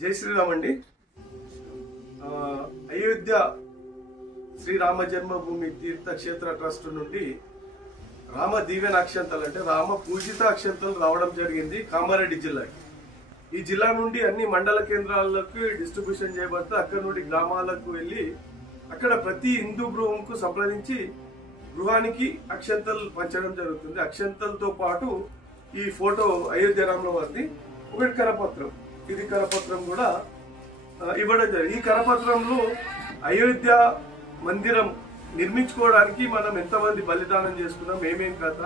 జై శ్రీరామ్ అండి. అయోధ్య శ్రీరామ జన్మభూమి తీర్థక్షేత్ర ట్రస్ట్ నుండి రామ దీవెన అక్షంతలు అంటే రామ పూజిత అక్షంతలు రావడం జరిగింది కామారెడ్డి జిల్లాకి. ఈ జిల్లా నుండి అన్ని మండల కేంద్రాలకు డిస్ట్రిబ్యూషన్ చేయబడితే అక్కడ నుండి గ్రామాలకు వెళ్ళి అక్కడ ప్రతి హిందూ గృహంకు సంప్రదించి గృహానికి అక్షంతలు పంచడం జరుగుతుంది. అక్షంతలతో పాటు ఈ ఫోటో అయోధ్య రాముల వారిది ఒకటి కరపత్రం, ఇది కరపత్రం కూడా ఇవ్వడం జరిగింది. ఈ కరపత్రంలో అయోధ్య మందిరం నిర్మించుకోవడానికి మనం ఎంతమంది బలిదానం చేసుకున్నాం, ఏమేం కథ,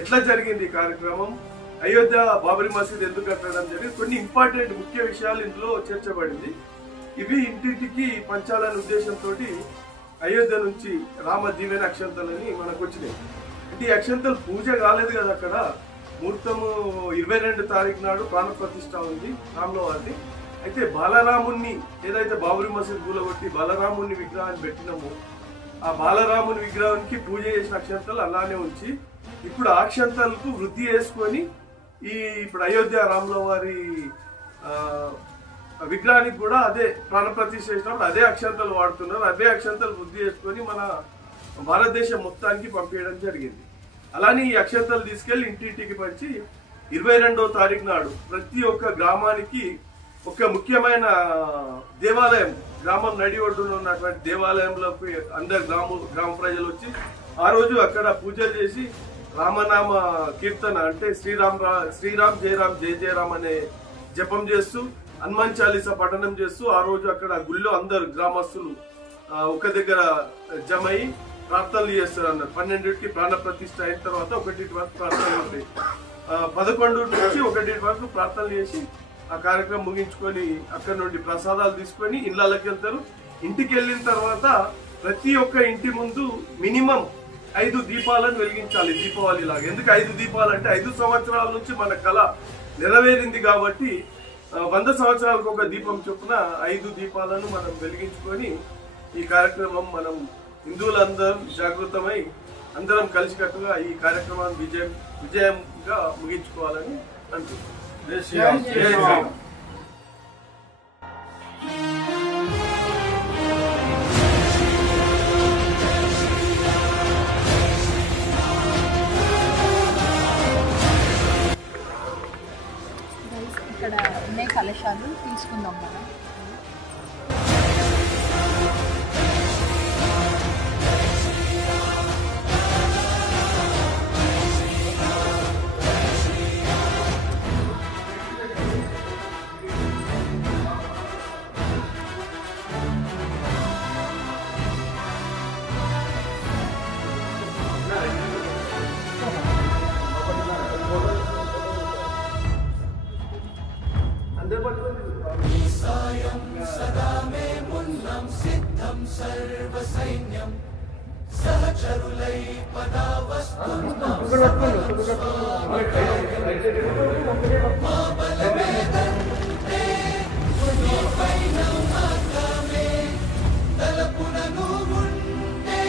ఎట్లా జరిగింది ఈ కార్యక్రమం, అయోధ్య బాబరీ మసీద్ ఎందుకు కట్టడం జరిగింది, కొన్ని ఇంపార్టెంట్ ముఖ్య విషయాలు ఇందులో చేర్చబడింది. ఇవి ఇంటింటికి పంచాలనే ఉద్దేశంతో అయోధ్య నుంచి రామ దీవెన అక్షంతలని మనకు వచ్చినాయి. అంటే ఈ అక్షంతలు పూజ కాలేదు కదా, అక్కడ ముహూర్తము 22 తారీఖు నాడు ప్రాణ ప్రతిష్ఠ ఉంది రాముల వారిని. అయితే బాలరాముణ్ణి ఏదైతే బాబరీ మసీద్ కూలగొట్టి బాలరాముని విగ్రహాన్ని పెట్టినామో ఆ బాలరాముని విగ్రహానికి పూజ చేసిన అక్షంతలు అలానే ఉంచి ఇప్పుడు ఆ అక్షంతలకు వృద్ధి చేసుకొని ఇప్పుడు అయోధ్య రాముల వారి విగ్రహానికి కూడా అదే ప్రాణప్రతిష్ఠ చేసినప్పుడు అదే అక్షంతలు వాడుతున్నారు. అదే అక్షంతలు వృద్ధి చేసుకొని మన భారతదేశం మొత్తానికి పంపించడం జరిగింది. అలానే ఈ అక్షంతలు తీసుకెళ్లి ఇంటింటికి పంచి 22వ తారీఖు నాడు ప్రతి ఒక్క గ్రామానికి ఒక ముఖ్యమైన దేవాలయం, గ్రామం నడి ఒడ్డున ఉన్నటువంటి దేవాలయంలోకి అందరు గ్రామ ప్రజలు వచ్చి ఆ రోజు అక్కడ పూజలు చేసి రామనామ కీర్తన అంటే శ్రీరామ్ జయరామ్ జయ జయరామ్ అనే జపం చేస్తూ హనుమాన్ చాలీసా పఠనం చేస్తూ ఆ రోజు అక్కడ గుళ్ళో అందరు గ్రామస్తులు ఒక దగ్గర జమై ప్రార్థనలు చేస్తారు అన్నారు. 12కి ప్రాణ ప్రతిష్ఠ అయిన తర్వాత 1 వరకు ప్రార్థనలు ఉంటాయి. 11 నుంచి 1 వరకు ప్రార్థనలు చేసి ఆ కార్యక్రమం ముగించుకొని అక్కడ నుండి ప్రసాదాలు తీసుకొని ఇళ్ళకి వెళ్తారు. ఇంటికి వెళ్ళిన తర్వాత ప్రతి ఒక్క ఇంటి ముందు మినిమం 5 దీపాలను వెలిగించాలి దీపావళి లాగా. ఎందుకు 5 దీపాలు అంటే 5 సంవత్సరాల నుంచి మన కళ నెరవేరింది కాబట్టి 100 సంవత్సరాలకు ఒక దీపం చొప్పున 5 దీపాలను మనం వెలిగించుకొని ఈ కార్యక్రమం మనం హిందువులందరం జాగృతమై అందరం కలిసికట్టుగా ఈ కార్యక్రమాన్ని విజయంగా ముగించుకోవాలని అనుకుంటున్నాం. జై శ్రీరామ్. జై శ్రీరామ్. ఇక్కడ ఉన్నాయి కలశాలు తీసుకుందాం మనం. సర్వసైన్యం సహచరులై పదావస్తు మా బలవేదంతే నీపైన మాత్రమే తలపునను ఉంటే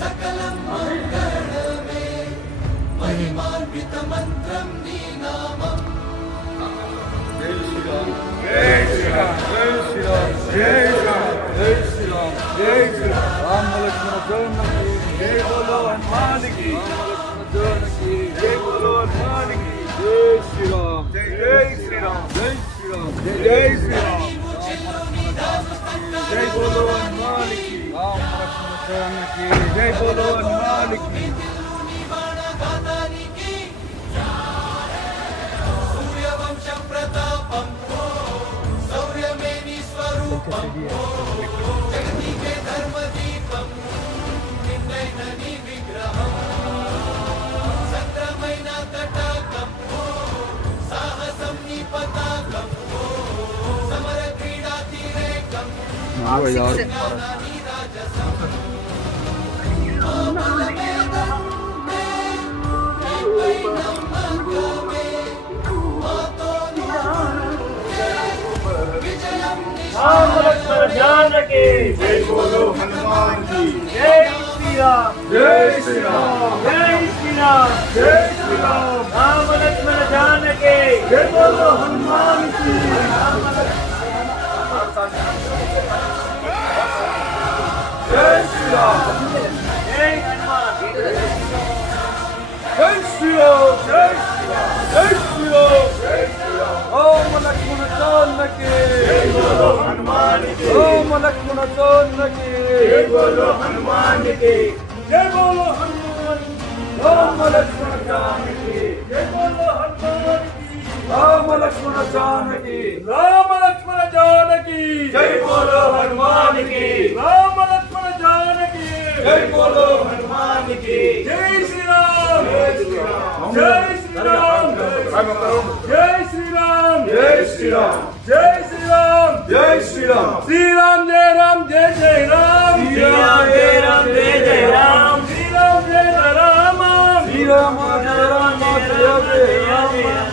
సకలం మంగళమే మహిమాన్విత మంత్రం నీ నామం. జై శ్రీరామ్. జై శ్రీరామ్. జై శ్రీరామ్. జై శ్రీరామ్. జై శ్రీరామ్. జై శ్రీరామ్. రామ లక్ష్మణ జోనకి జై బోలో హనుమానికి. రామ లక్ష్మణ జోనకి జై బోలో హనుమానికి. జై శ్రీరామ్. జై శ్రీరామ్. జై శ్రీరామ్. జై శ్రీరామ్. జై బోలో హనుమానికి. రామ లక్ష్మణ జోనకి జై బోలో హనుమానికి. సూర్యవంశం ప్రతాపం శౌర్యమే నీ స్వరూపం జగతికే ధర్మదీపం నిన్నైన నీ విగ్రహం సక్రమైన తటాకం సాహసం నీ పతాకం సమర క్రీడా తీరేకం నీ రాజసం राम लक्ष्मण जानकी जय बोलो हनुमान की जय श्री राम जय श्री राम जय श्री राम जय श्री राम राम लक्ष्मण जानकी जय बोलो हनुमान की। జై హనుమాన్ జై శ్రీరామ్ జై శ్రీరామ్ జై శ్రీరామ్ జై శ్రీరామ్ ఓం లక్ష్మణ జానకి జై బోలో హనుమాన్ కి ఓం లక్ష్మణ జానకి జై బోలో హనుమాన్ కి జై బోలో హనుమాన్ ఓం లక్ష్మణ జానకి జై బోలో హనుమాన్ కి రామ లక్ష్మణ జానకి రామ లక్ష్మణ జానకి జై బోలో హనుమాన్ కి రామ లక్ష్మణ జానకి జై బోలో హనుమాన్ కి జై శ్రీరామ్ జై శ్రీరామ్ జై శ్రీరామ్ జై శ్రీరామ్ జై శ్రీరామ్ జై శ్రీరామ్ జై శ్రీరామ్ శ్రీరామ్ జయ రామ్ జయ జయ రామ్ శ్రీరామ్ జయ రామ్ జయ జయ రామ్ శ్రీరామ్ జయ రామ శ్రీరామ జయ రామ జయ జయ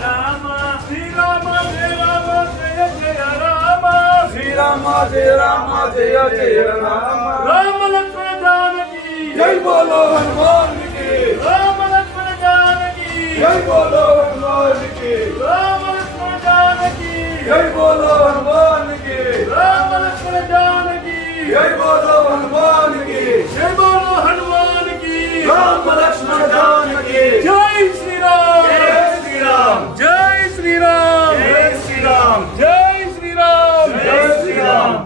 రామ శ్రీరామ జయ రామ జయ జయ రామ శ్రీరామ జయ రామ జయ జయ రామ రామ లక్ష్మణ జానకి జై బోలో హనుమాన్ కి రామ లక్ష్మణ జానకి జై బోలో హనుమాన్ కి రామ లక్ష్మణ జానకి జై బోలో హనుమాన్ కి రామ లక్ష్మణ జానకి జై బోలో హనుమాన్ కి జై బోలో హనుమాన్ కి రామ లక్ష్మణ జానకి జై శ్రీరామ్ జై శ్రీరామ్ జై శ్రీరామ్ జై శ్రీరామ్ జై శ్రీరామ్ జై శ్రీరామ్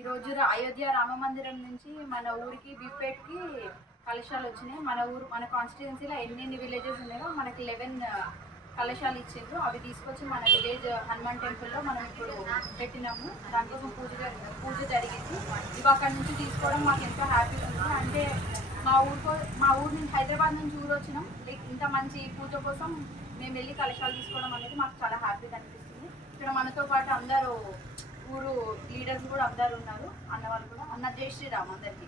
ఈరోజు అయోధ్య రామ మందిరం నుంచి మన ఊరికి బిప్పేట్కి కలశాలు వచ్చినాయి. మన కాన్స్టిట్యున్సీలో ఎన్ని విలేజెస్ ఉన్నాయో మనకి 11 కలశాలు ఇచ్చిండ్రు. అవి తీసుకొచ్చి మన విలేజ్ హనుమాన్ టెంపుల్లో మనం ఇప్పుడు పెట్టినాము. దానికోసం పూజ జరిగింది. ఇవి అక్కడి నుంచి తీసుకోవడం మాకు ఎంతో హ్యాపీగా ఉంది. అంటే మా ఊరు నుంచి హైదరాబాద్ నుంచి ఊరు వచ్చినాం. లైక్ ఇంత మంచి పూజ కోసం మేము వెళ్ళి కలశాలు తీసుకోవడం అనేది మాకు చాలా హ్యాపీగా అనిపిస్తుంది. ఇక్కడ మనతో పాటు అందరూ ఊరు లీడర్స్ కూడా అందరు ఉన్నారు. అన్నవాళ్ళు కూడా. అన్న జై శ్రీరామ్ అందరికీ.